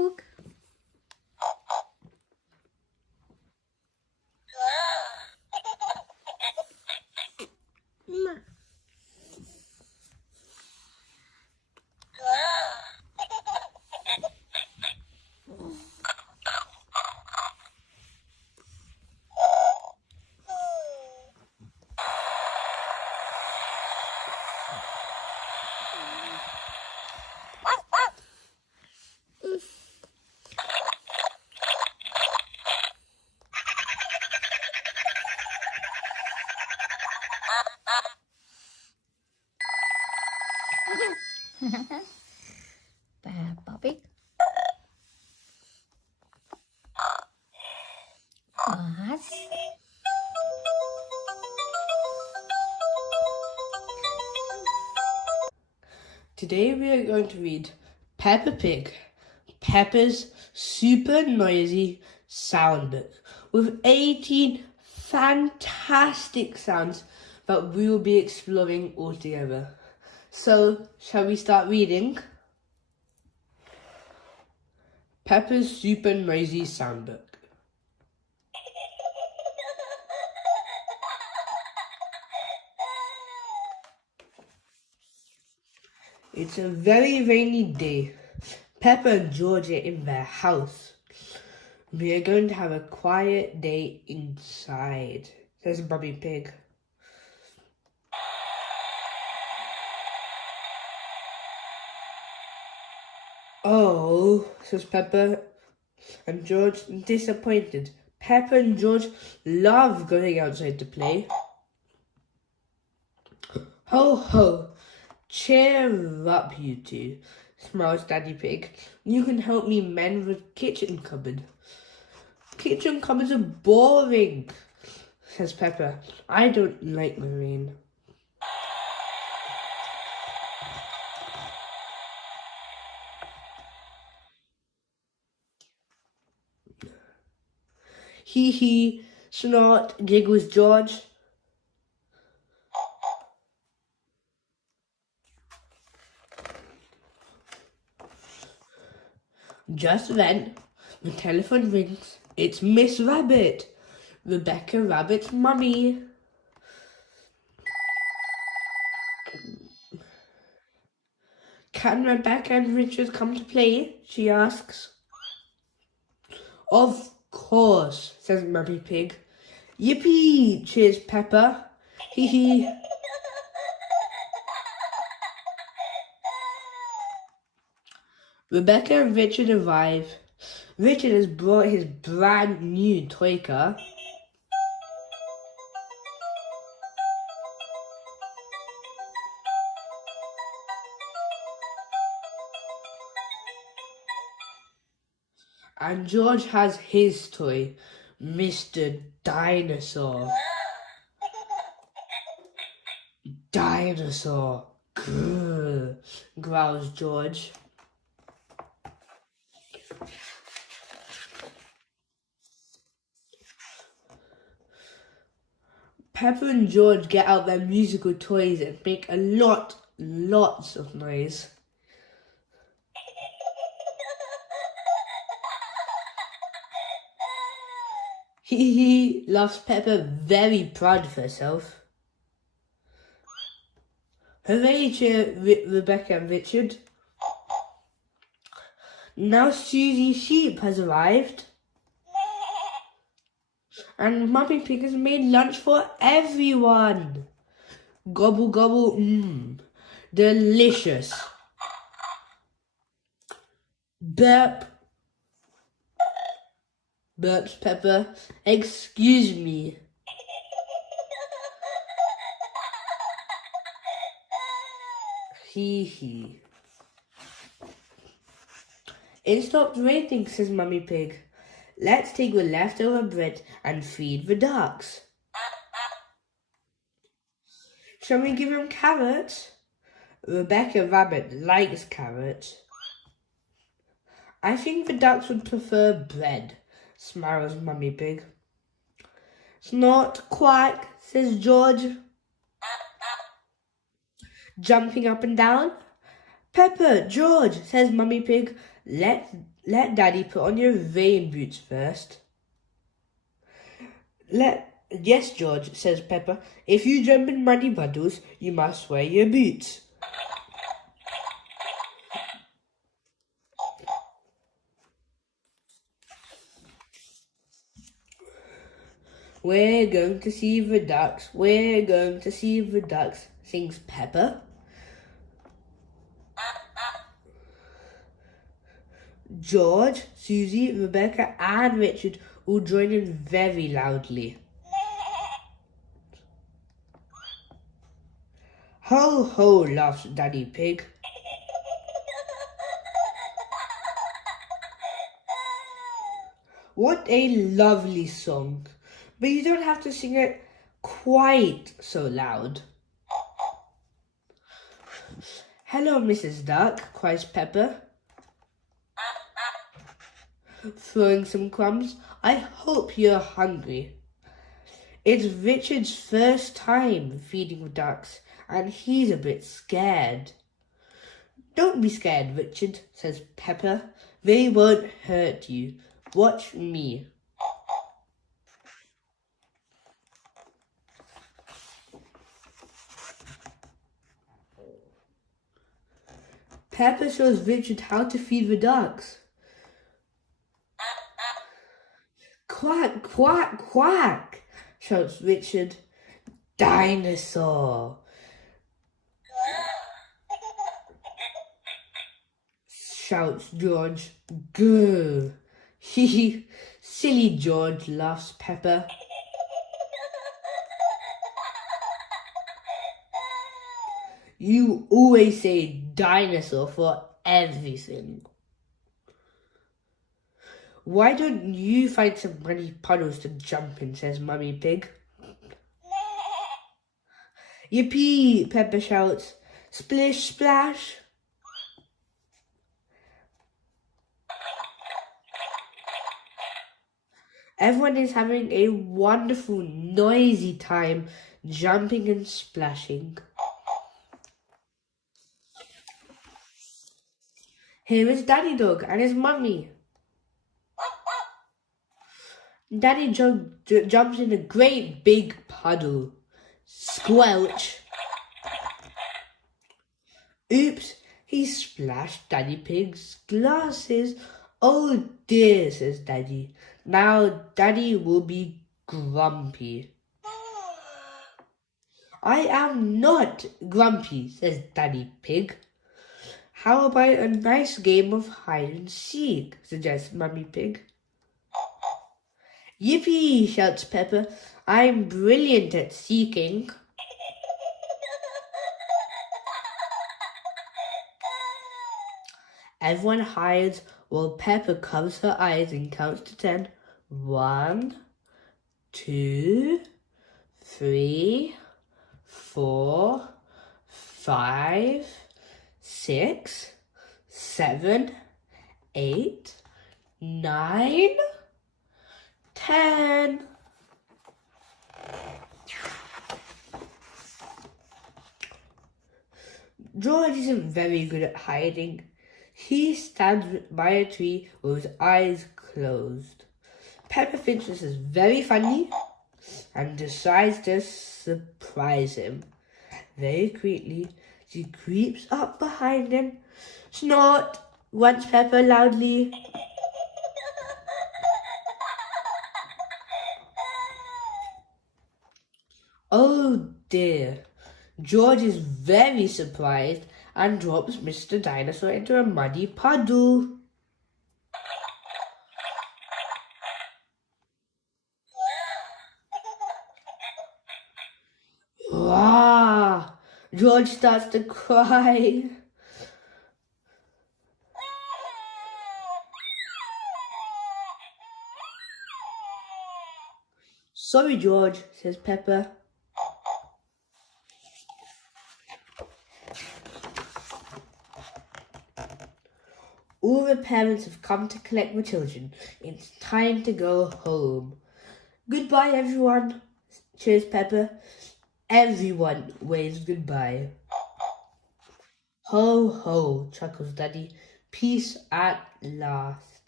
Look. Peppa Pig. Mas. Today we are going to read Peppa Pig, Peppa's super noisy sound book with 18 fantastic sounds that we will be exploring all together. So, shall we start reading? Peppa's super noisy sound book. It's a very rainy day. Peppa and George are in their house. We are going to have a quiet day inside, says Mummy Pig. Oh, says Peppa and George, disappointed. Peppa and George love going outside to play. Ho ho! Cheer up, you two, smiles Daddy Pig. You can help me mend the kitchen cupboard. Kitchen cupboards are boring, says Peppa. I don't like the rain. Hee hee, snort, giggles George. Just then, the telephone rings. It's Miss Rabbit, Rebecca Rabbit's mummy. Can Rebecca and Richard come to play? She asks. Of course, says Mummy Pig. Yippee, cheers Peppa. Hee hee. Rebecca and Richard arrive. Richard has brought his brand new toy car. And George has his toy, Mr. Dinosaur. Dinosaur. Grrr, growls George. Peppa and George get out their musical toys and make lots of noise. Hee hee, laughs Peppa, very proud of herself. Hooray, cheer Rebecca and Richard. Now Susie Sheep has arrived. And Mummy Pig has made lunch for everyone. Gobble gobble, delicious. Burp. Burps Peppa. Excuse me. Hee hee. It stopped raining, says Mummy Pig. Let's take the leftover bread and feed the ducks. Shall we give him carrots? Rebecca Rabbit likes carrots. I think the ducks would prefer bread, smiles Mummy Pig. Snort, quack, says George, jumping up and down. Peppa, George, says Mummy Pig, Let Daddy put on your rain boots first. Yes, George, says Peppa. If you jump in muddy puddles, you must wear your boots. We're going to see the ducks. We're going to see the ducks, sings Peppa. George, Susie, Rebecca and Richard all join in very loudly. Ho, ho, laughs Daddy Pig. What a lovely song. But you don't have to sing it quite so loud. Hello, Mrs. Duck, cries Peppa, throwing some crumbs. I hope you're hungry. It's Richard's first time feeding the ducks, and he's a bit scared. Don't be scared, Richard, says Peppa. They won't hurt you. Watch me. Peppa shows Richard how to feed the ducks. Quack, quack, quack, shouts Richard. Dinosaur, shouts George. Go. Silly George, laughs Peppa. You always say dinosaur for everything. Why don't you find some muddy puddles to jump in, says Mummy Pig. Yippee, Peppa shouts. Splish, splash. Everyone is having a wonderful, noisy time jumping and splashing. Here is Daddy Dog and his mummy. Daddy jumps in a great big puddle. Squelch. Oops, he splashed Daddy Pig's glasses. Oh dear, says Daddy. Now Daddy will be grumpy. I am not grumpy, says Daddy Pig. How about a nice game of hide and seek, suggests Mummy Pig. Yippee, shouts Peppa. I'm brilliant at seeking. Everyone hides while Peppa covers her eyes and counts to 10. 1, 2, 3, 4, 5, 6, 7, 8, 9, 10. George isn't very good at hiding. He stands by a tree with his eyes closed. Peppa thinks this is very funny and decides to surprise him. Very quickly, she creeps up behind him. Snort, wants Peppa loudly. Oh dear. George is very surprised and drops Mr. Dinosaur into a muddy puddle. Wow! George starts to cry. Sorry, George, says Peppa. All the parents have come to collect the children. It's time to go home. Goodbye, everyone, cheers Peppa. Everyone waves goodbye. Ho, ho, chuckles Daddy. Peace at last.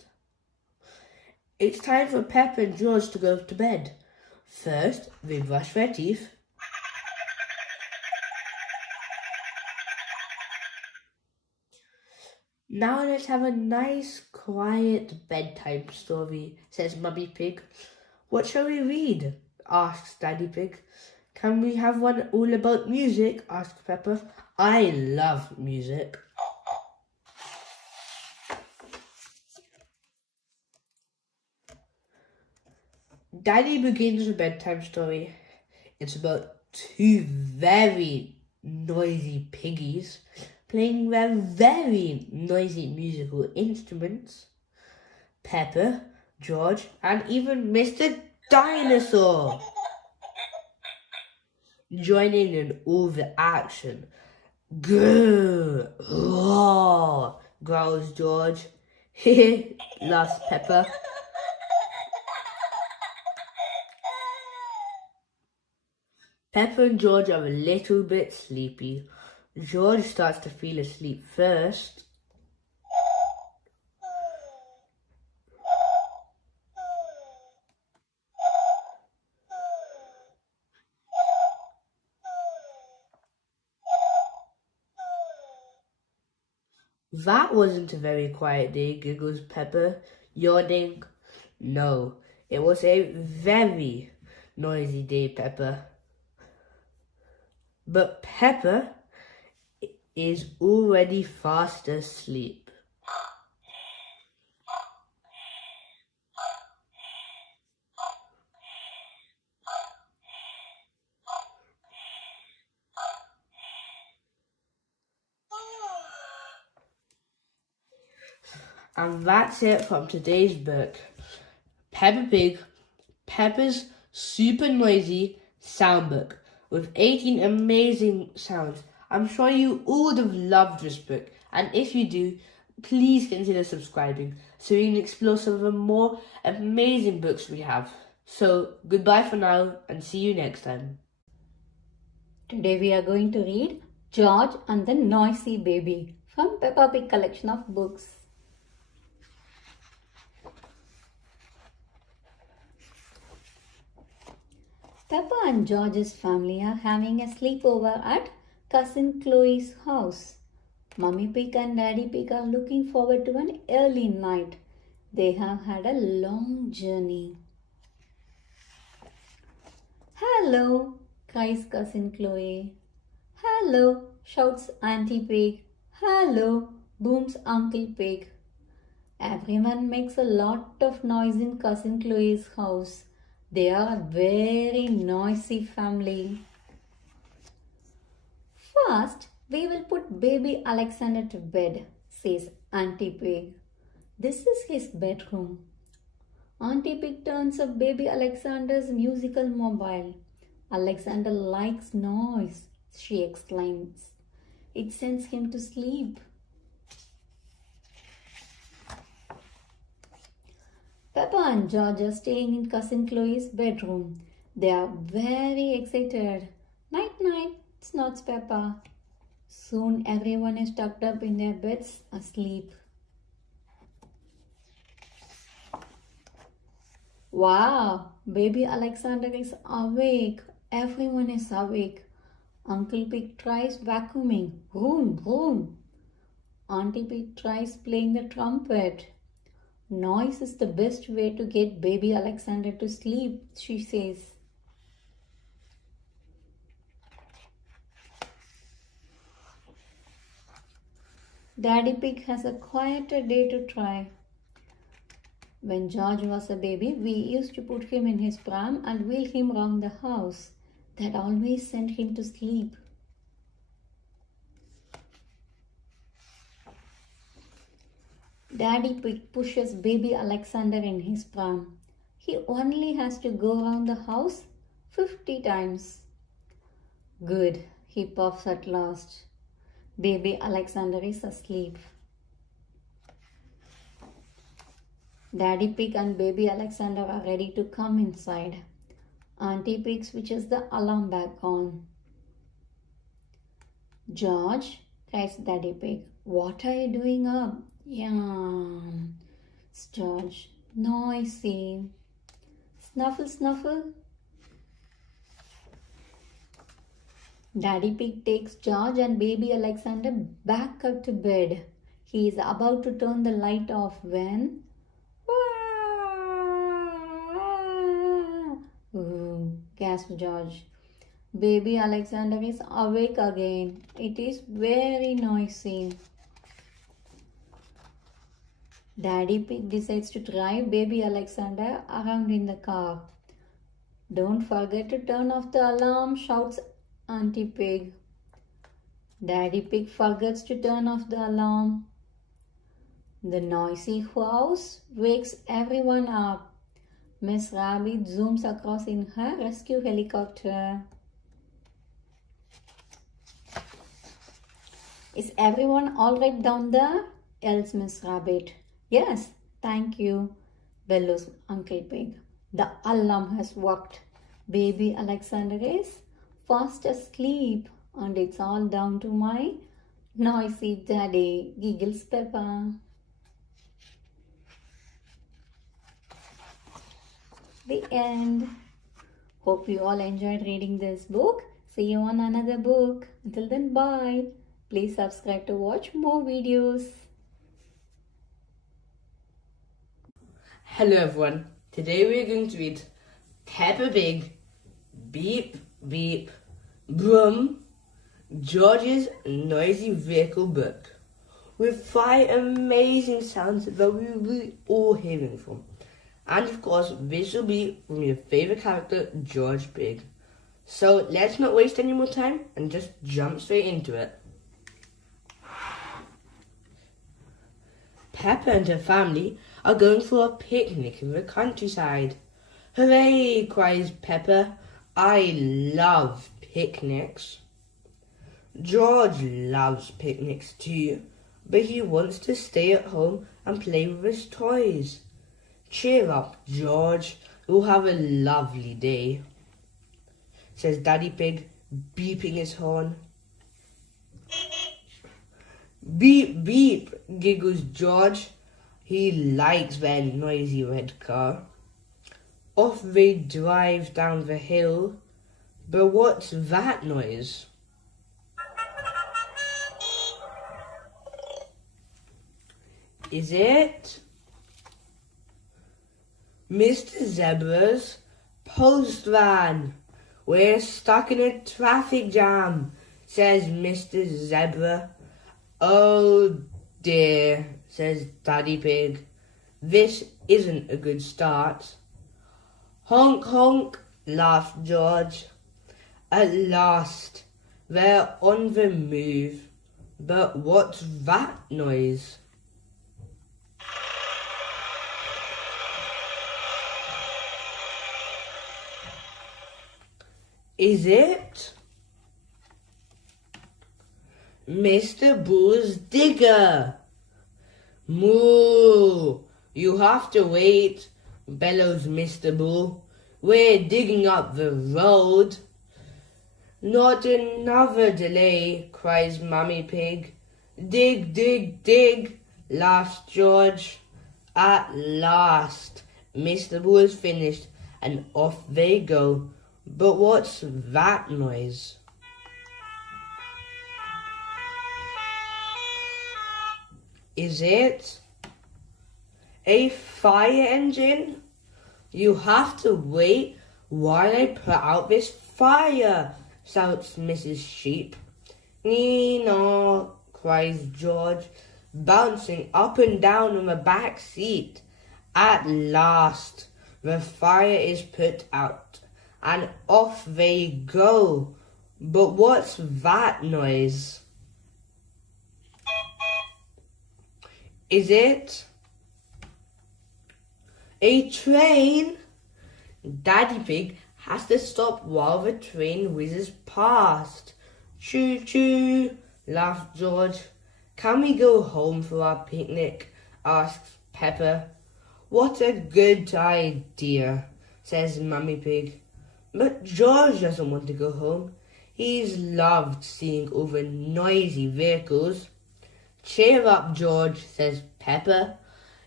It's time for Peppa and George to go to bed. First, they brush their teeth. Now let's have a nice, quiet bedtime story, says Mummy Pig. What shall we read? Asks Daddy Pig. Can we have one all about music? Asks Peppa. I love music. Daddy begins a bedtime story. It's about two very noisy piggies playing their very noisy musical instruments. Peppa, George, and even Mr. Dinosaur joining in all the action. Grrr, roar, growls George. Hehe, laughs Peppa. Peppa and George are a little bit sleepy. George starts to feel asleep first. That wasn't a very quiet day, giggles Peppa, yawning. No, it was a very noisy day, Peppa. But Peppa is already fast asleep. And that's it from today's book. Peppa Pig, Peppa's super noisy sound book with 18 amazing sounds. I'm sure you all would have loved this book, and if you do, please consider subscribing so we can explore some of the more amazing books we have. So, goodbye for now and see you next time. Today we are going to read George and the Noisy Baby from Peppa Pig collection of books. Peppa and George's family are having a sleepover at Cousin Chloe's house. Mummy Pig and Daddy Pig are looking forward to an early night. They have had a long journey. Hello, cries Cousin Chloe. Hello, shouts Auntie Pig. Hello, booms Uncle Pig. Everyone makes a lot of noise in Cousin Chloe's house. They are a very noisy family. First, we will put baby Alexander to bed, says Auntie Pig. This is his bedroom. Auntie Pig turns up baby Alexander's musical mobile. Alexander likes noise, she exclaims. It sends him to sleep. Peppa and George are staying in Cousin Chloe's bedroom. They are very excited. Night, night, snorts Peppa. Soon everyone is tucked up in their beds asleep. Wow, baby Alexander is awake. Everyone is awake. Uncle Pig tries vacuuming. Vroom, vroom. Auntie Pig tries playing the trumpet. Noise is the best way to get baby Alexander to sleep, she says. Daddy Pig has a quieter day to try. When George was a baby, we used to put him in his pram and wheel him round the house. That always sent him to sleep. Daddy Pig pushes baby Alexander in his pram. He only has to go around the house 50 times. Good, he puffs at last. Baby Alexander is asleep. Daddy Pig and baby Alexander are ready to come inside. Auntie Pig switches the alarm back on. George, cries Daddy Pig, what are you doing up? Yawn, George. Noisy. Snuffle, snuffle. Daddy Pig takes George and baby Alexander back up to bed. He is about to turn the light off when... Ooh, gasped George. Baby Alexander is awake again. It is very noisy. Daddy Pig decides to drive baby Alexander around in the car. Don't forget to turn off the alarm, shouts Auntie Pig. Daddy Pig forgets to turn off the alarm. The noisy house wakes everyone up. Miss Rabbit zooms across in her rescue helicopter. Is everyone all right down there? Yells Miss Rabbit. Yes, thank you, bellows Uncle Pig. The alarm has worked. Baby Alexander is fast asleep, and it's all down to my noisy daddy, giggles Peppa. The end. Hope you all enjoyed reading this book. See you on another book. Until then, bye. Please subscribe to watch more videos. Hello everyone, today we are going to read Peppa Pig, Beep Beep, Brum, George's Noisy Vehicle book, with 5 amazing sounds that we will be all hearing from. And of course, this will be from your favourite character, George Pig. So let's not waste any more time and just jump straight into it. Peppa and her family are going for a picnic in the countryside. Hooray, cries Peppa. I love picnics. George loves picnics too, but he wants to stay at home and play with his toys. Cheer up, George. We'll have a lovely day, says Daddy Pig, beeping his horn. Beep, beep, giggles George. He likes their noisy red car. Off they drive down the hill. But what's that noise? Is it Mr. Zebra's post van? We're stuck in a traffic jam, says Mr. Zebra. Oh dear, says Daddy Pig. This isn't a good start. Honk honk, laughs George. At last, they're on the move. But what's that noise? Is it Mr. Bull's digger? Moo! You have to wait, bellows Mr. Bull. We're digging up the road. Not another delay, cries Mummy Pig. Dig, dig, dig, laughs George. At last, Mr. Bull is finished, and off they go. But what's that noise? Is it a fire engine? You have to wait while I put out this fire, shouts Mrs. Sheep. Nee-naw, cries George, bouncing up and down on the back seat. At last, the fire is put out, and off they go. But what's that noise? Is it a train? Daddy Pig has to stop while the train whizzes past. Choo-choo, laughs George. Can we go home for our picnic? Asks Peppa. What a good idea, says Mummy Pig. But George doesn't want to go home. He's loved seeing all the noisy vehicles. Cheer up, George, says Peppa.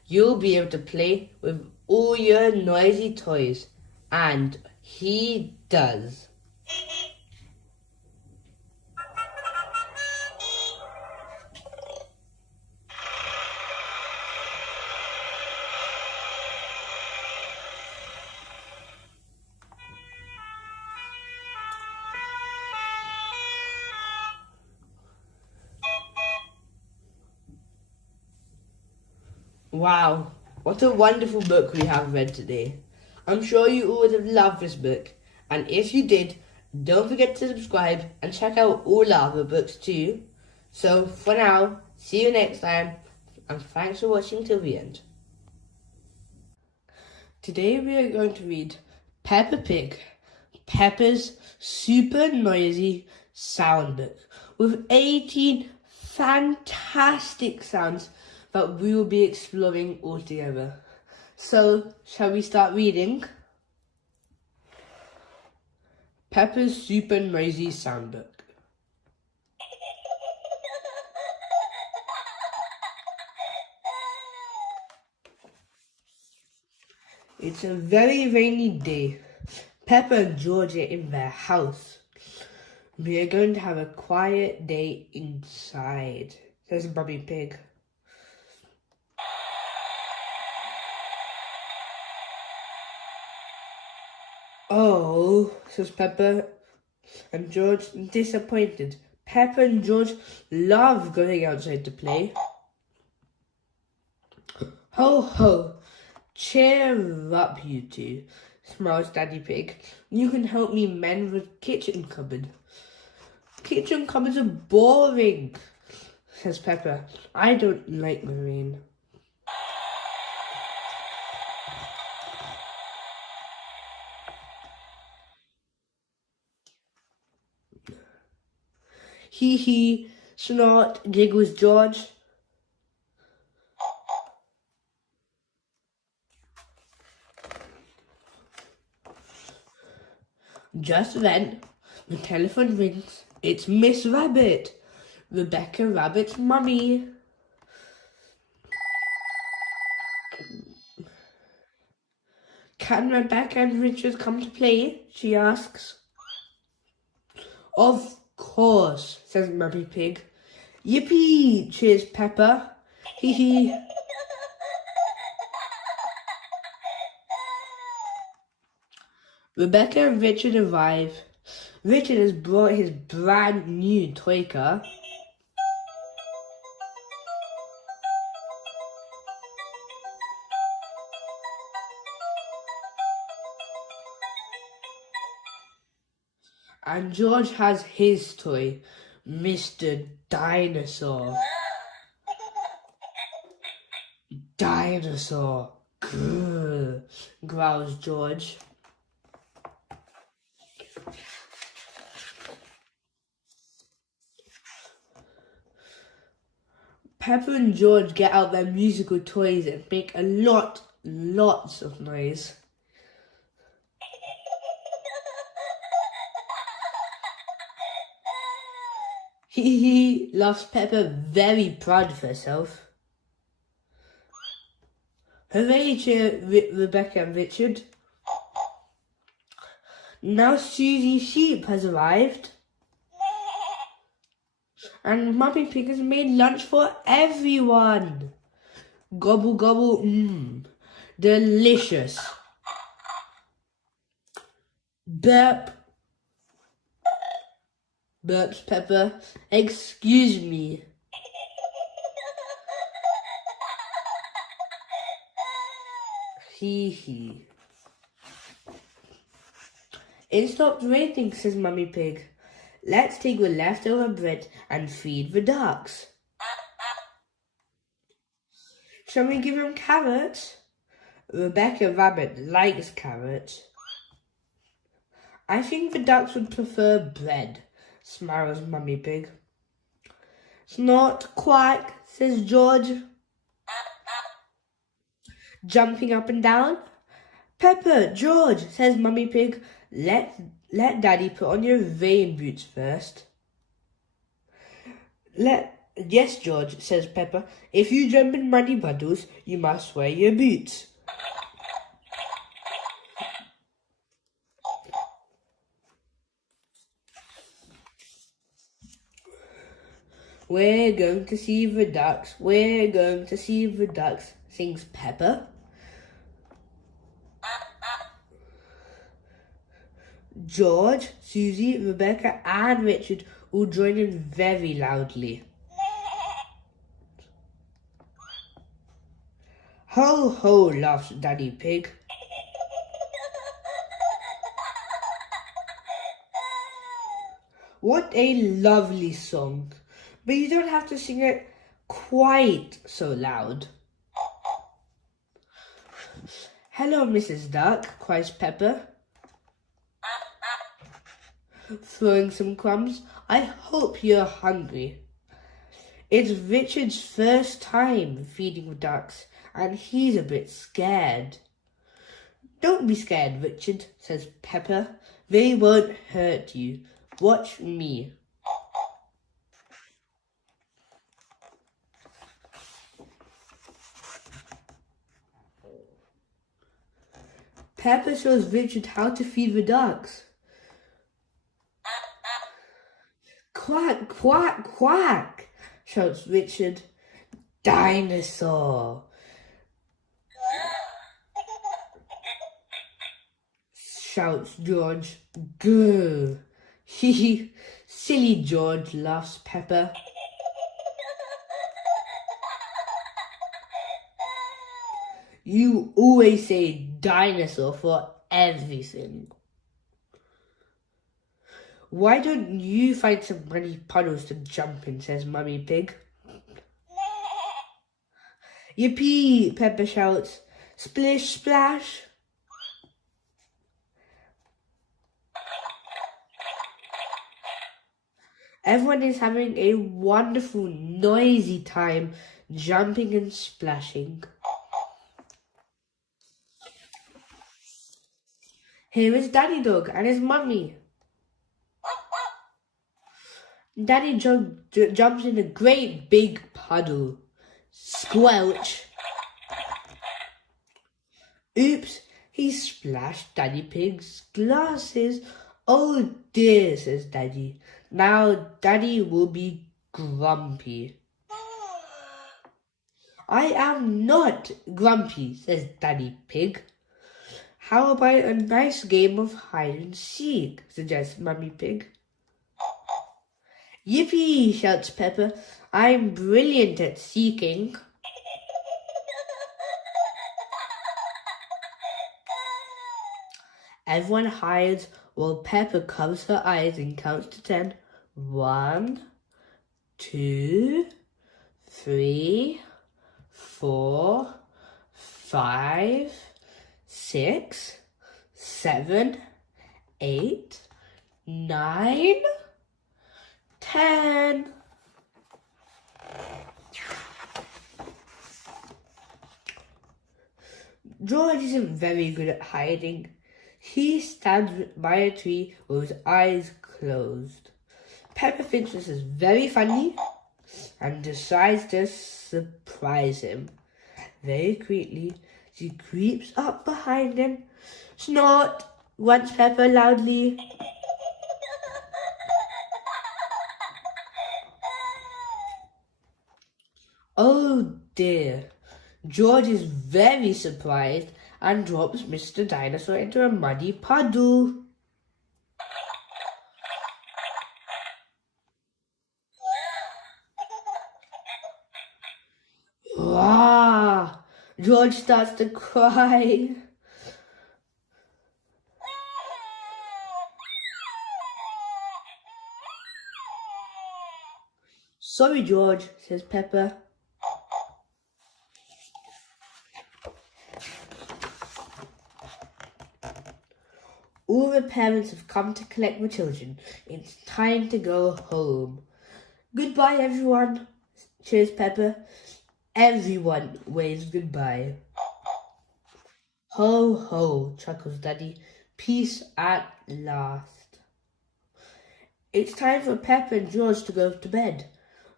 You'll be able to play with all your noisy toys. And he does. Wow, what a wonderful book we have read today. I'm sure you all would have loved this book. And if you did, don't forget to subscribe and check out all our other books too. So for now, see you next time, and thanks for watching till the end. Today we are going to read Peppa Pig, Peppa's super noisy sound book with 18 fantastic sounds that we will be exploring all together. So, shall we start reading? Peppa's super noisy sound book. It's a very rainy day. Peppa and George are in their house. We are going to have a quiet day inside, says Mummy Pig. Oh, says Peppa and George, disappointed. Peppa and George love going outside to play. Ho ho, cheer up you two, smiles Daddy Pig. You can help me mend the kitchen cupboard. Kitchen cupboards are boring, says Peppa. I don't like the rain. Hee hee, snort, giggles George. Just then, the telephone rings. It's Miss Rabbit, Rebecca Rabbit's mummy. Can Rebecca and Richard come to play? She asks. Of course, says Mummy Pig. Yippee, cheers Peppa. Hee hee. Rebecca and Richard arrive. Richard has brought his brand new toy car. And George has his toy, Mr. Dinosaur. Dinosaur. Grrr, growls George. Peppa and George get out their musical toys and make lots of noise. Hee hee, laughs Peppa, very proud of herself. Hooray, cheer Rebecca and Richard. Now Susie Sheep has arrived. And Mummy Pig has made lunch for everyone. Gobble gobble, delicious. Burp. Burps Peppa. Excuse me. Hee hee. It stopped raining, says Mummy Pig. Let's take the leftover bread and feed the ducks. Shall we give them carrots? Rebecca Rabbit likes carrots. I think the ducks would prefer bread, smiles Mummy Pig. Snort, quack, says George, jumping up and down. Peppa, George, says Mummy Pig, let Daddy put on your rain boots first. Let Yes, George, says Peppa. If you jump in muddy puddles, you must wear your boots. We're going to see the ducks, we're going to see the ducks, sings Peppa. George, Susie, Rebecca and Richard all join in very loudly. Ho ho, laughs Daddy Pig. What a lovely song. But you don't have to sing it quite so loud. Hello, Mrs. Duck, cries Peppa, throwing some crumbs. I hope you're hungry. It's Richard's first time feeding the ducks, and he's a bit scared. Don't be scared, Richard, says Peppa. They won't hurt you. Watch me. Peppa shows Richard how to feed the ducks. Quack, quack, quack, shouts Richard. Dinosaur, shouts George. Go. Hee silly George, laughs Peppa. You always say dinosaur for everything. Why don't you find some muddy puddles to jump in, says Mummy Pig. Yippee, Peppa shouts. Splish splash. Everyone is having a wonderful, noisy time jumping and splashing. Here is Daddy Dog and his mummy. Daddy jumps in a great big puddle. Squelch. Oops, he splashed Daddy Pig's glasses. Oh dear, says Daddy. Now Daddy will be grumpy. I am not grumpy, says Daddy Pig. How about a nice game of hide and seek, suggests Mummy Pig. Yippee, shouts Peppa. I'm brilliant at seeking. Everyone hides while Peppa covers her eyes and counts to 10. 1, 2, 3, 4, 5, 6, 7, 8, 9, 10. George isn't very good at hiding. He stands by a tree with his eyes closed. Peppa thinks this is very funny and decides to surprise him. Very quickly, she creeps up behind him. Snort, grunts Peppa loudly. Oh dear. George is very surprised and drops Mr. Dinosaur into a muddy puddle. Wow! George starts to cry. Sorry, George, says Peppa. All the parents have come to collect the children. It's time to go home. Goodbye, everyone, cheers Peppa. Everyone waves goodbye. Ho, ho, chuckles Daddy. Peace at last. It's time for Peppa and George to go to bed.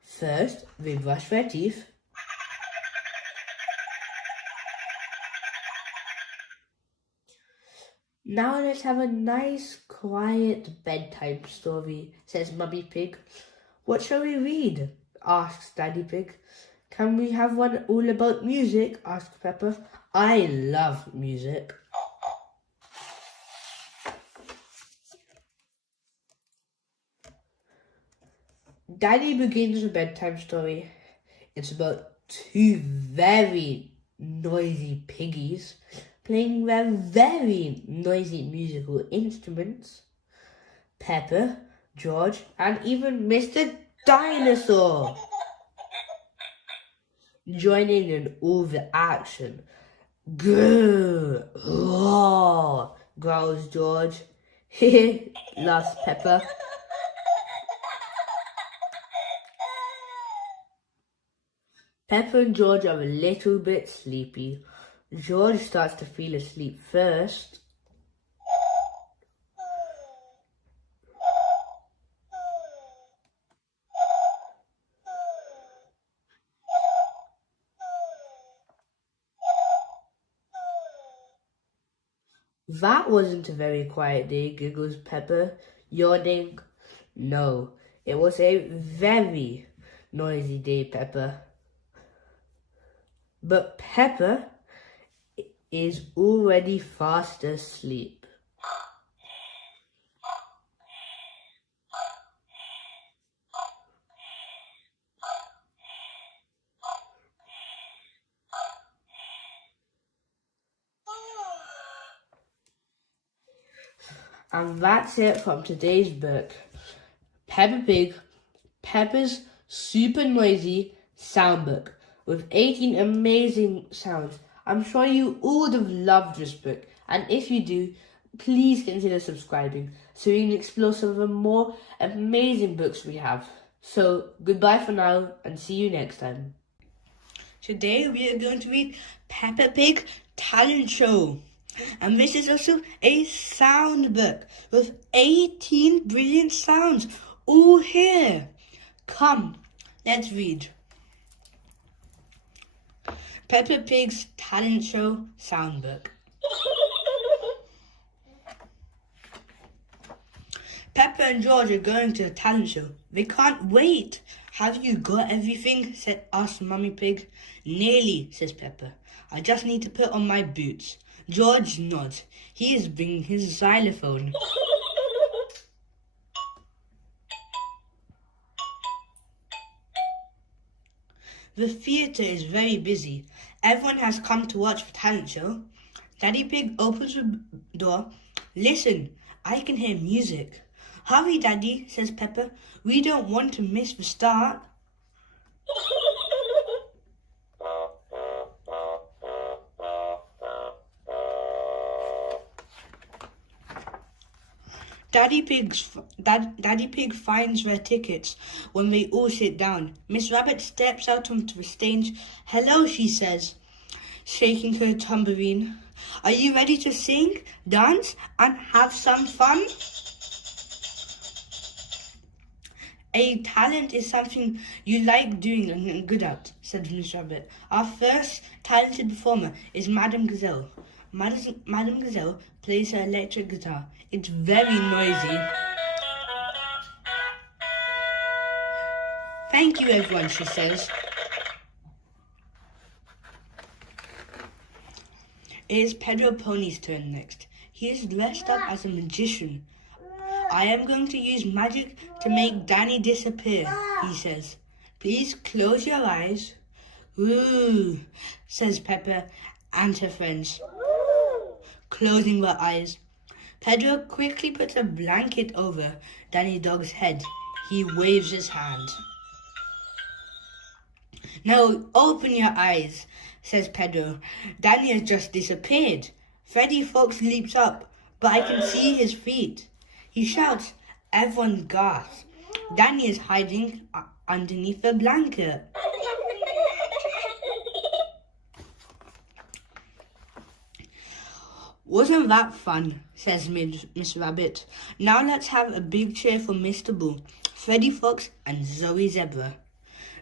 First, we brush their teeth. Now let's have a nice, quiet bedtime story, says Mummy Pig. What shall we read? Asks Daddy Pig. Can we have one all about music? Asks Peppa. I love music. Daddy begins a bedtime story. It's about two very noisy piggies playing their very noisy musical instruments. Peppa, George, and even Mr. Dinosaur joining in all the action. Grrr, roar, growls George. Hehe, laughs Peppa. Peppa and George are a little bit sleepy. George starts to feel asleep first. That wasn't a very quiet day, giggles Peppa, yawning. No, it was a very noisy day, Peppa. But Peppa is already fast asleep. And that's it from today's book. Peppa Pig, Peppa's super noisy sound book with 18 amazing sounds. I'm sure you all would have loved this book, and if you do, please consider subscribing so you can explore some of the more amazing books we have. So, goodbye for now, and see you next time. Today we are going to read Peppa Pig Talent Show. And this is also a sound book with 18 brilliant sounds all here. Come, let's read. Peppa Pig's Talent Show Soundbook. Peppa and George are going to a talent show. They can't wait. Have you got everything? asked Mummy Pig. Nearly, says Peppa. I just need to put on my boots. George nods. He is bringing his xylophone. The theatre is very busy. Everyone has come to watch the talent show. Daddy Pig opens the door. Listen, I can hear music. Hurry, Daddy, says Peppa. We don't want to miss the start. Daddy Pig finds their tickets when they all sit down. Miss Rabbit steps out onto the stage. Hello, she says, shaking her tambourine. Are you ready to sing, dance, and have some fun? A talent is something you like doing and good at, said Miss Rabbit. Our first talented performer is Madame Gazelle. Madame Gazelle plays her electric guitar. It's very noisy. Thank you, everyone, she says. It is Pedro Pony's turn next. He is dressed up as a magician. I am going to use magic to make Danny disappear, he says. Please close your eyes. Ooh, says Peppa and her friends, closing their eyes. Pedro quickly puts a blanket over Danny Dog's head. He waves his hand. Now open your eyes, says Pedro. Danny has just disappeared. Freddy Fox leaps up, but I can see his feet. He shouts. Everyone gasps. Danny is hiding underneath the blanket. Wasn't that fun, says Miss Rabbit. Now let's have a big cheer for Mr. Bull, Freddy Fox and Zoe Zebra.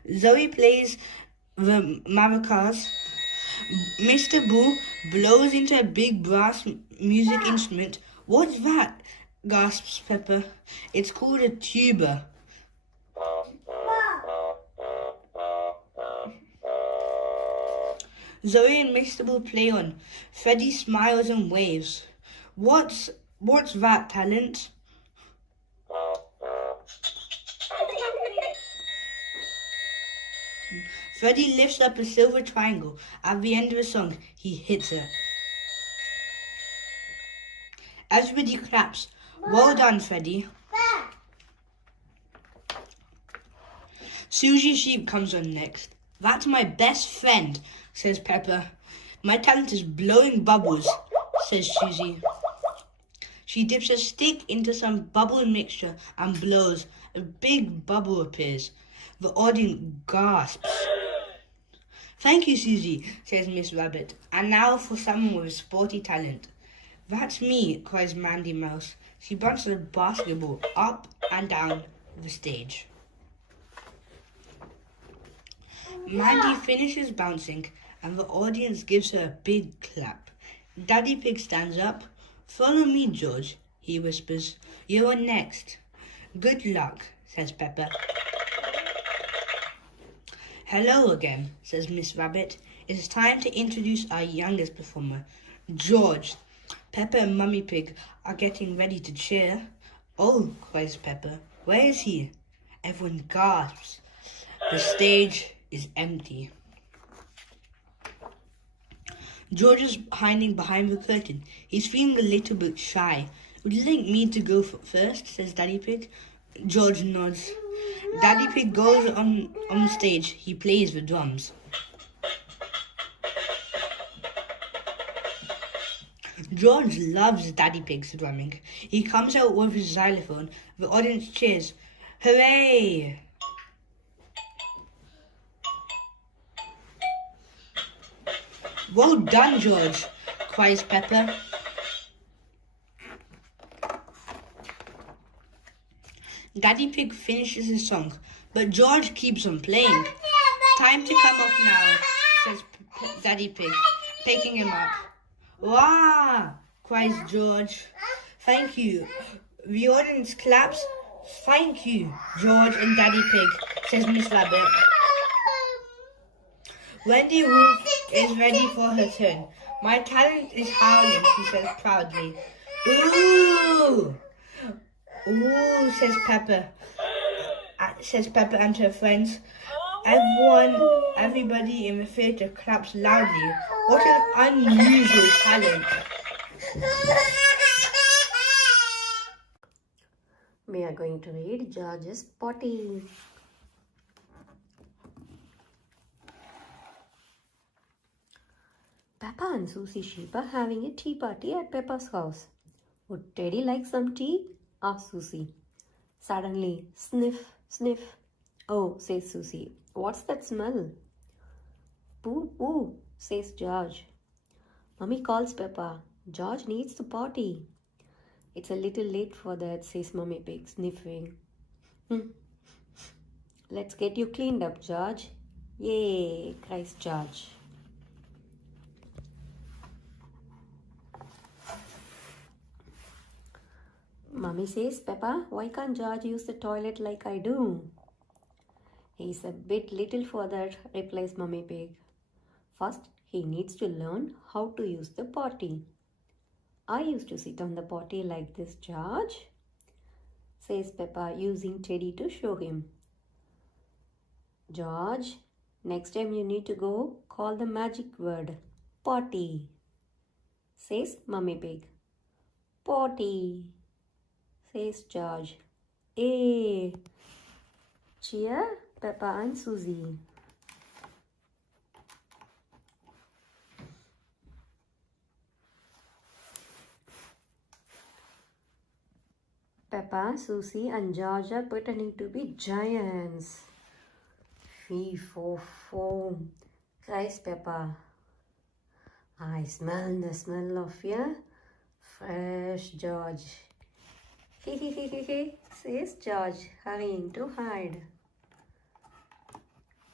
Zoe plays the maracas. Mr. Boo blows into a big brass music instrument. What's that? Gasps Peppa. It's called a tuba. Zoe and Mr. Boo play on. Freddy smiles and waves. What's that, Talent? Freddy lifts up a silver triangle. At the end of the song, he hits her. Everybody claps. Well done, Freddy. Susie Sheep comes on next. That's my best friend, says Peppa. My talent is blowing bubbles, says Susie. She dips a stick into some bubble mixture and blows. A big bubble appears. The audience gasps. Thank you, Susie, says Miss Rabbit. And now for someone with sporty talent. That's me, cries Mandy Mouse. She bounces a basketball up and down the stage. Mandy finishes bouncing and the audience gives her a big clap. Daddy Pig stands up. Follow me, George, he whispers. You're next. Good luck, says Peppa. Hello again, says Miss Rabbit. It's time to introduce our youngest performer, George. Peppa and Mummy Pig are getting ready to cheer. Oh, cries Peppa. Where is he? Everyone gasps. The stage is empty. George is hiding behind the curtain. He's feeling a little bit shy. Would you like me to go first, says Daddy Pig. George nods. Daddy Pig goes on stage. He plays the drums. George loves Daddy Pig's drumming. He comes out with his xylophone. The audience cheers. Hooray! Well done, George, cries Peppa. Daddy Pig finishes his song, but George keeps on playing. Time to come off now, says Daddy Pig, picking him up. Wow, cries George. Thank you. The audience claps. Thank you, George and Daddy Pig, says Miss Rabbit. Wendy Wolf is ready for her turn. My talent is howling, she says proudly. Ooh! Ooh, says Peppa. And her friends. Everybody in the theatre claps loudly. What an unusual talent. We are going to read George's Potty. Peppa and Susie Sheep are having a tea party at Peppa's house. Would Teddy like some tea? Asked Susie. Suddenly, sniff, sniff. Oh, says Susie. What's that smell? Pooh, pooh, says George. Mummy calls Peppa. George needs to potty. It's a little late for that, says Mummy Pig, sniffing. Let's get you cleaned up, George. Yay, cries George. Mummy says, Peppa, why can't George use the toilet like I do? He's a bit little for that, replies Mummy Pig. First, he needs to learn how to use the potty. I used to sit on the potty like this, George, says Peppa, using Teddy to show him. George, next time you need to go, call the magic word, potty, says Mummy Pig. Potty, says George. Hey! Cheer, Peppa and Susie. Peppa, Susie and George are pretending to be giants. Fee, fo, foam, cries Peppa. I smell the smell of your fresh George. He, says George, hurrying to hide.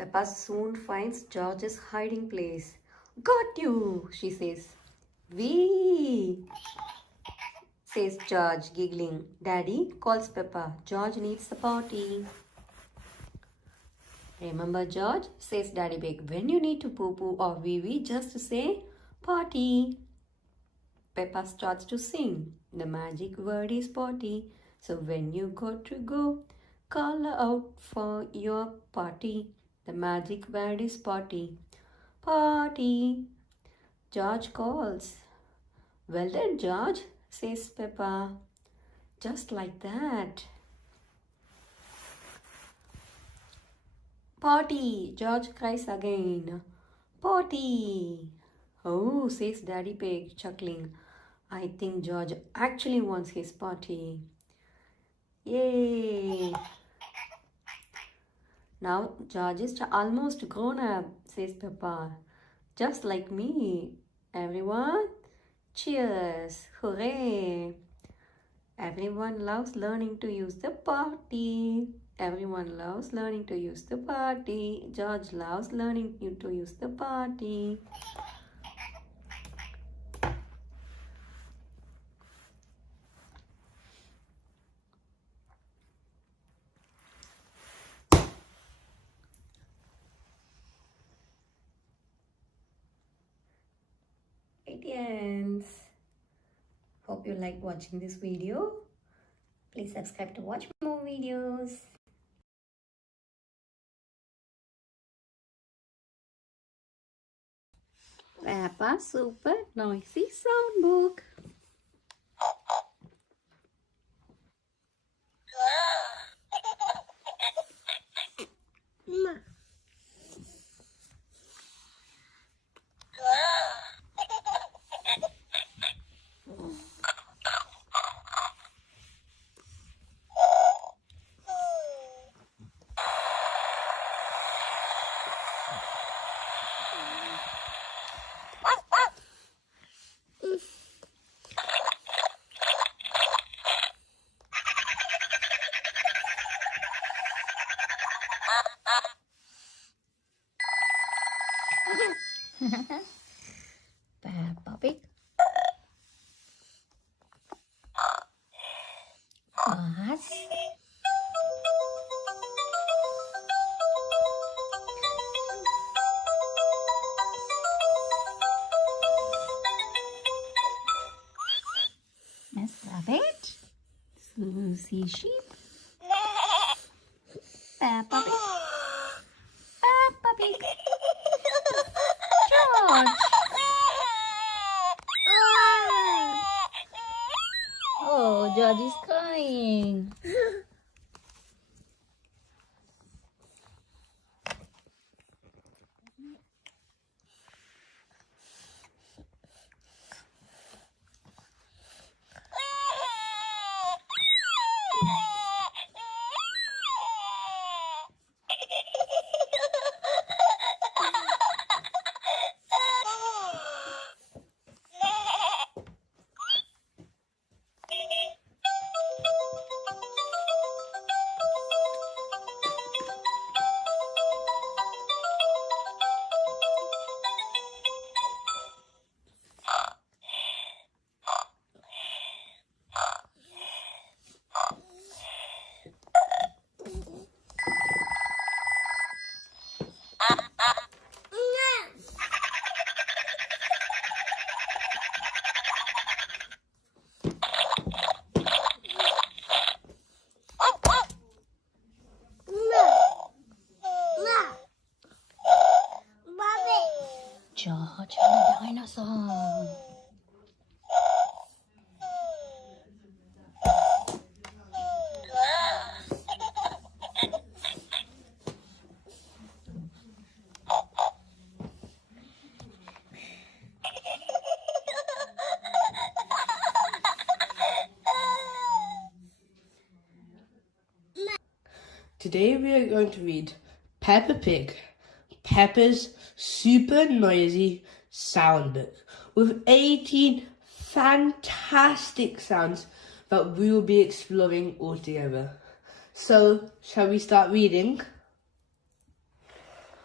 Peppa soon finds George's hiding place. Got you, she says. Wee, says George, giggling. Daddy, calls Peppa. George needs the potty. Remember, George, says Daddy Pig, when you need to poo-poo or wee-wee, just say potty. Peppa starts to sing. The magic word is potty. So when you got to go, call out for your potty. The magic word is potty. Potty. George calls. Well done, George, says Peppa. Just like that. Potty, George cries again. Potty. Oh, says Daddy Pig, chuckling. I think George actually wants his potty. Yay! Now George is almost grown up, says Peppa. Just like me. Everyone, cheers! Hooray! Everyone loves learning to use the potty. Everyone loves learning to use the potty. George loves learning to use the potty. It ends. Hope you like watching this video. Please subscribe to watch more videos. Peppa Super Noisy Soundbook. Peppa Pig. Bus. Miss Rabbit. Susie Sheep. Peppa Pig. Peppa Pig. George. Oh, George is crying. George and the dinosaur. Today we are going to read Peppa Pig, Peppa's super noisy sound book with 18 fantastic sounds that we will be exploring all together. So, shall we start reading?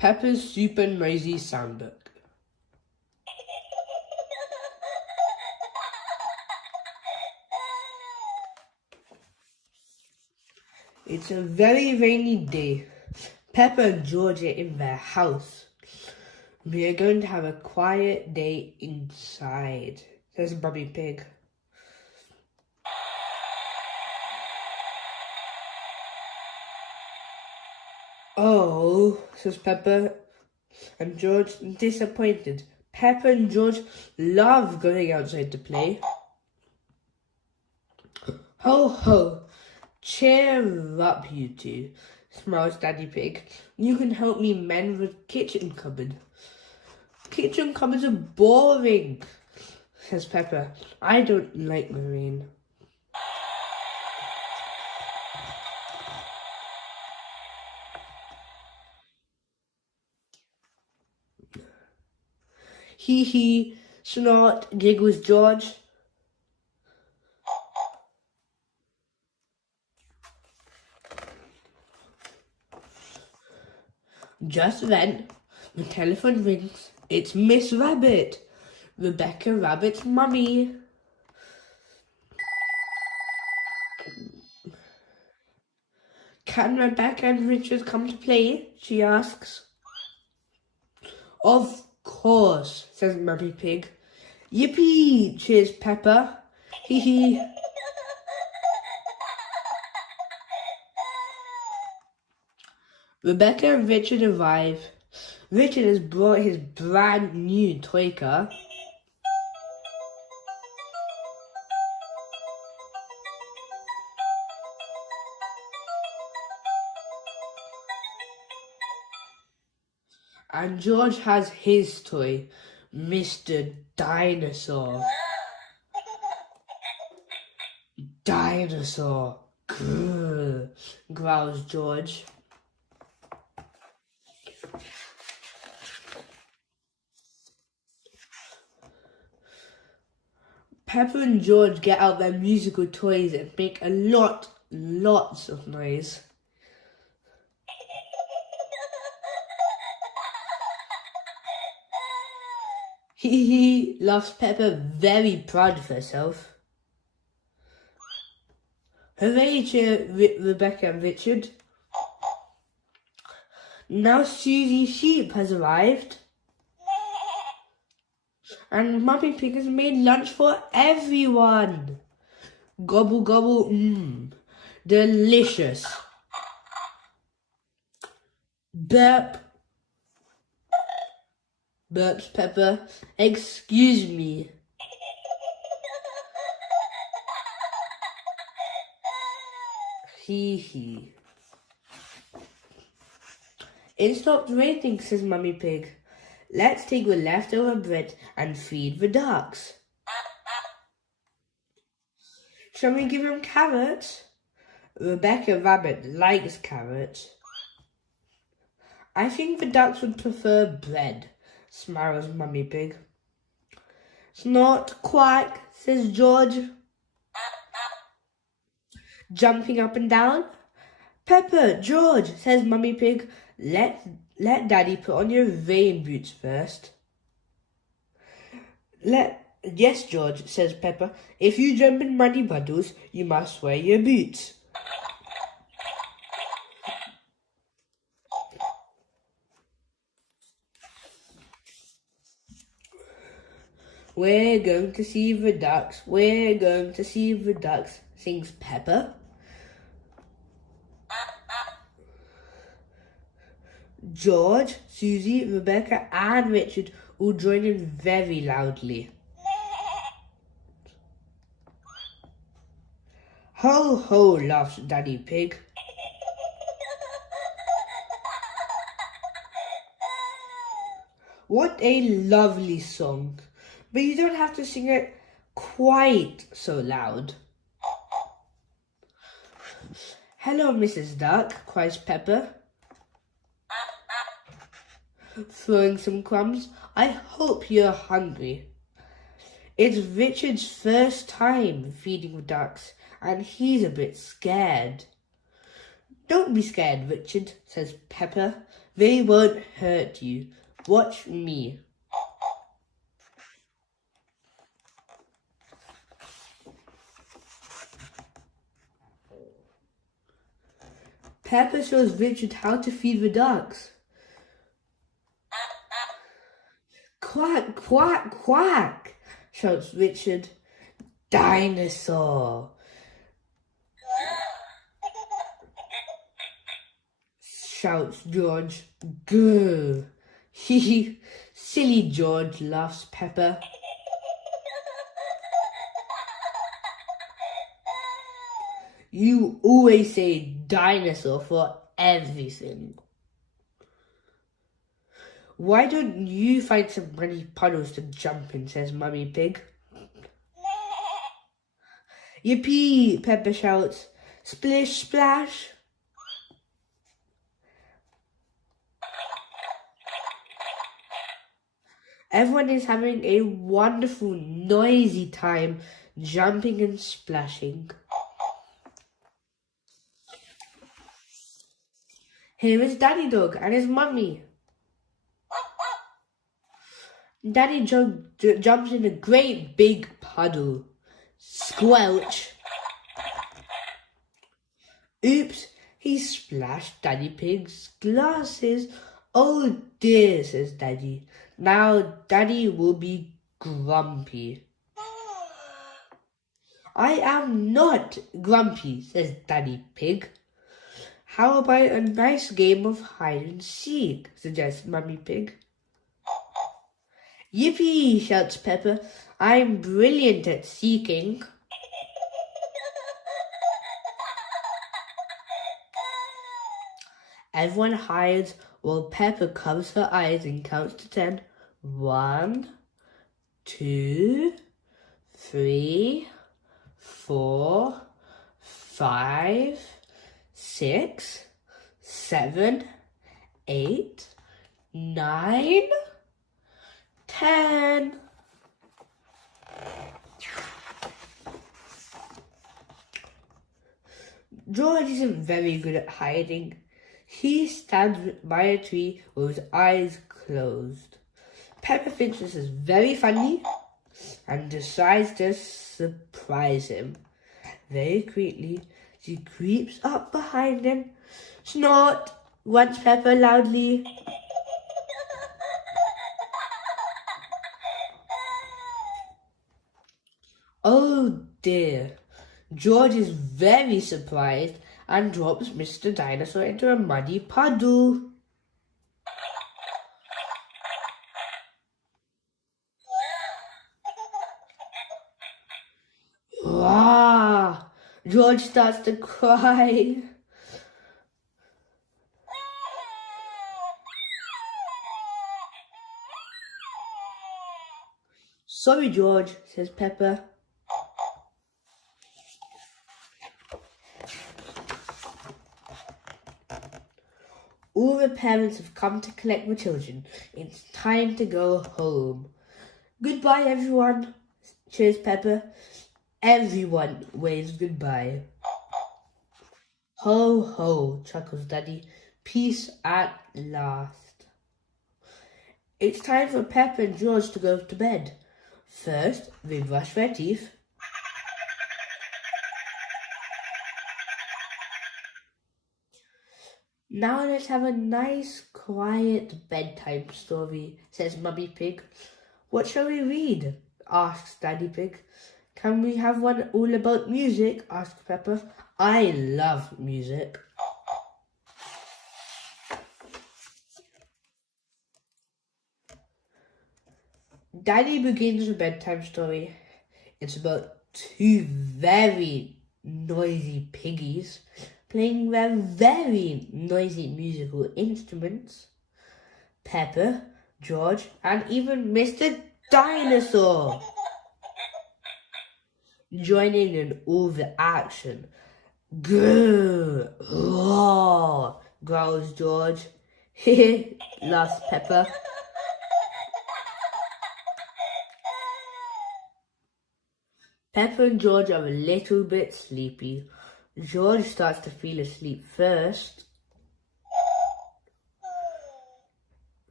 Peppa's super noisy soundbook. It's a very rainy day. Peppa and George are in their house. We are going to have a quiet day inside, says Mummy Pig. Oh, says Peppa and George, disappointed. Peppa and George love going outside to play. Ho ho, cheer up you two, smiles Daddy Pig. You can help me mend the kitchen cupboard. Kitchen cupboards are boring, says Peppa. I don't like the rain. Hee hee, snort, giggles George. Just then, the telephone rings. It's Miss Rabbit, Rebecca Rabbit's mummy. Can Rebecca and Richard come to play? She asks. Of course, says Mummy Pig. Yippee, cheers Peppa. Hee hee. Rebecca and Richard arrive. Richard has brought his brand new toy car. And George has his toy, Mr. Dinosaur. Dinosaur. Grrr, growls George. Peppa and George get out their musical toys and make lots of noise. Hee hee, laughs Peppa, very proud of herself. Hooray, cheer Rebecca and Richard. Now Susie Sheep has arrived. And Mummy Pig has made lunch for everyone. Gobble gobble, delicious. Burp. Burps Peppa. Excuse me. Hee hee. It stopped raining, says Mummy Pig. Let's take the leftover bread and feed the ducks. Shall we give them carrots? Rebecca Rabbit likes carrots. I think the ducks would prefer bread, smiles Mummy Pig. Snort, quack, says George, jumping up and down. Peppa, George, says Mummy Pig, let Daddy put on your rain boots first. Yes, George, says Peppa. If you jump in muddy puddles, you must wear your boots. We're going to see the ducks. We're going to see the ducks, sings Peppa. George, Susie, Rebecca and Richard all join in very loudly. Ho ho, laughs Daddy Pig. What a lovely song. But you don't have to sing it quite so loud. Hello, Mrs. Duck, cries Peppa, throwing some crumbs. I hope you're hungry. It's Richard's first time feeding the ducks, and he's a bit scared. Don't be scared, Richard, says Peppa. They won't hurt you. Watch me. Peppa shows Richard how to feed the ducks. Quack, quack, quack, shouts Richard. Dinosaur, shouts George. Grr. Silly George, laughs Peppa. You always say dinosaur for everything. Why don't you find some muddy puddles to jump in, says Mummy Pig. Yippee, Peppa shouts. Splish splash. Everyone is having a wonderful, noisy time jumping and splashing. Here is Daddy Dog and his mummy. Daddy jumps in a great big puddle. Squelch. Oops, he splashed Daddy Pig's glasses. Oh dear, says Daddy. Now Daddy will be grumpy. I am not grumpy, says Daddy Pig. How about a nice game of hide and seek, suggests Mummy Pig. Yippee, shouts Peppa. I'm brilliant at seeking. Everyone hides while Peppa covers her eyes and counts to 10. 1, 2, 3, 4, 5, 6, 7, 8, 9, 10. George isn't very good at hiding. He stands by a tree with his eyes closed. Peppa thinks this is very funny and decides to surprise him. Very quickly, she creeps up behind him. Snort, grunts Peppa loudly. Oh dear. George is very surprised and drops Mr. Dinosaur into a muddy puddle. Wah! George starts to cry. Sorry, George, says Peppa. All the parents have come to collect the children. It's time to go home. Goodbye, everyone, cheers Peppa. Everyone waves goodbye. Ho, ho, chuckles Daddy. Peace at last. It's time for Peppa and George to go to bed. First, they brush their teeth. Now let's have a nice, quiet bedtime story, says Mummy Pig. What shall we read? Asks Daddy Pig. Can we have one all about music? Asks Peppa. I love music. Daddy begins a bedtime story. It's about two very noisy piggies playing their very noisy musical instruments. Peppa, George, and even Mr. Dinosaur joining in all the action. Grrr, roar, growls George. Heh, laughs Peppa. Peppa and George are a little bit sleepy. George starts to feel asleep first.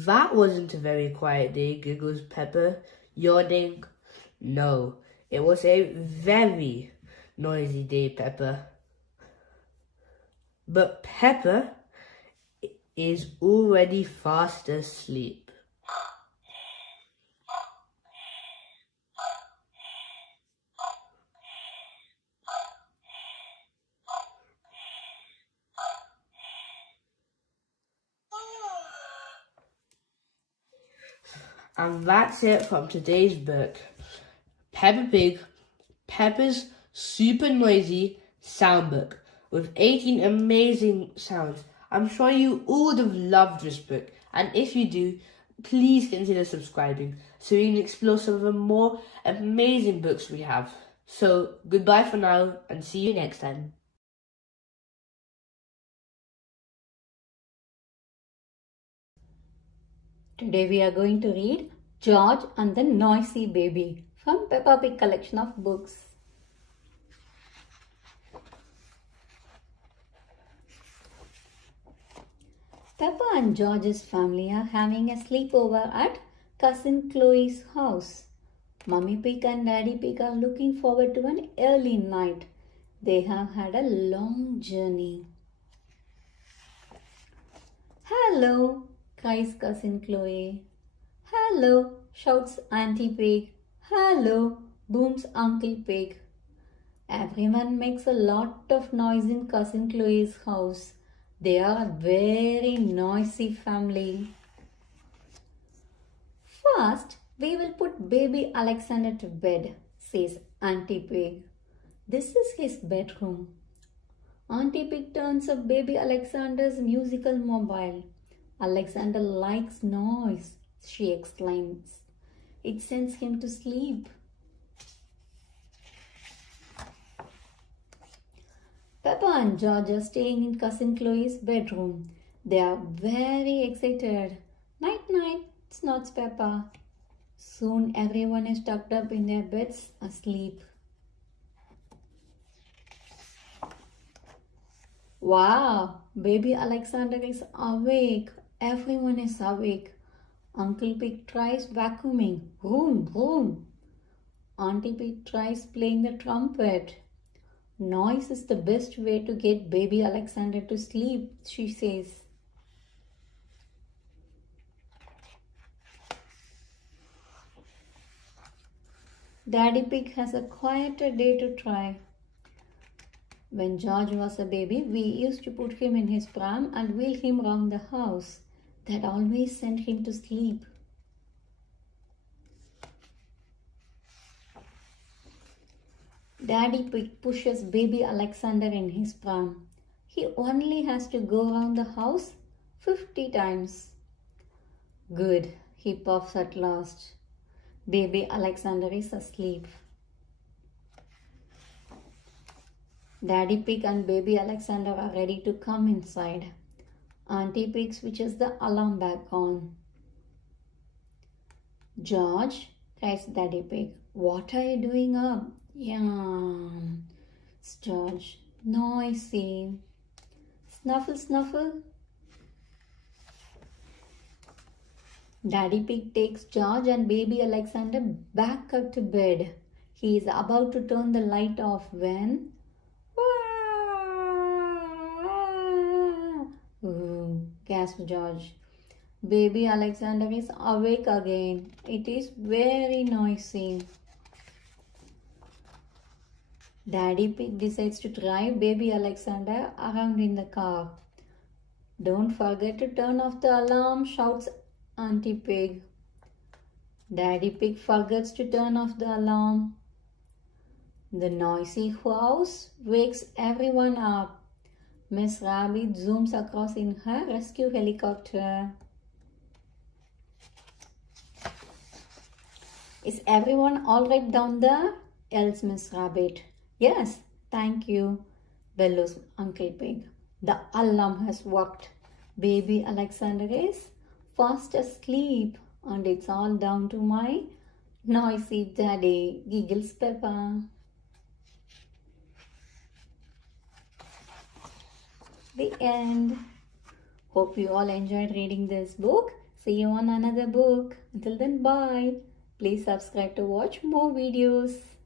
That wasn't a very quiet day, giggles Peppa, yawning. No, it was a very noisy day, Peppa. But Peppa is already fast asleep. And that's it from today's book. Peppa Pig, Peppa's super noisy sound book with 18 amazing sounds. I'm sure you all would have loved this book, and if you do, please consider subscribing so we can explore some of the more amazing books we have. So, goodbye for now, and see you next time. Today we are going to read George and the Noisy Baby from Peppa Pig collection of books. Peppa and George's family are having a sleepover at Cousin Chloe's house. Mummy Pig and Daddy Pig are looking forward to an early night. They have had a long journey. Hello, cries Cousin Chloe. Hello, shouts Auntie Pig. Hello, booms Uncle Pig. Everyone makes a lot of noise in Cousin Chloe's house. They are a very noisy family. First, we will put baby Alexander to bed, says Auntie Pig. This is his bedroom. Auntie Pig turns up baby Alexander's musical mobile. Alexander likes noise, she exclaims. It sends him to sleep. Peppa and George are staying in Cousin Chloe's bedroom. They are very excited. Night, night, snorts Peppa. Soon everyone is tucked up in their beds asleep. Wow, baby Alexander is awake. Everyone is awake. Uncle Pig tries vacuuming. Vroom, vroom. Auntie Pig tries playing the trumpet. Noise is the best way to get baby Alexander to sleep, she says. Daddy Pig has a quieter day to try. When George was a baby, we used to put him in his pram and wheel him round the house. That always sent him to sleep. Daddy Pig pushes baby Alexander in his pram. He only has to go around the house 50 times. Good, he puffs at last. Baby Alexander is asleep. Daddy Pig and baby Alexander are ready to come inside. Auntie Pig switches the alarm back on. George, cries Daddy Pig, what are you doing up? Yawn, George. Noisy. Snuffle, snuffle. Daddy Pig takes George and baby Alexander back up to bed. He is about to turn the light off when... Ooh, gasped George. Baby Alexander is awake again. It is very noisy. Daddy Pig decides to drive baby Alexander around in the car. Don't forget to turn off the alarm, shouts Auntie Pig. Daddy Pig forgets to turn off the alarm. The noisy house wakes everyone up. Miss Rabbit zooms across in her rescue helicopter. Is everyone all right down there? Yells Miss Rabbit. Yes, thank you, bellows Uncle Pig. The alarm has worked. Baby Alexander is fast asleep, and it's all down to my noisy daddy, giggles Peppa. The end. Hope you all enjoyed reading this book. See you on another book. Until then, bye. Please subscribe to watch more videos.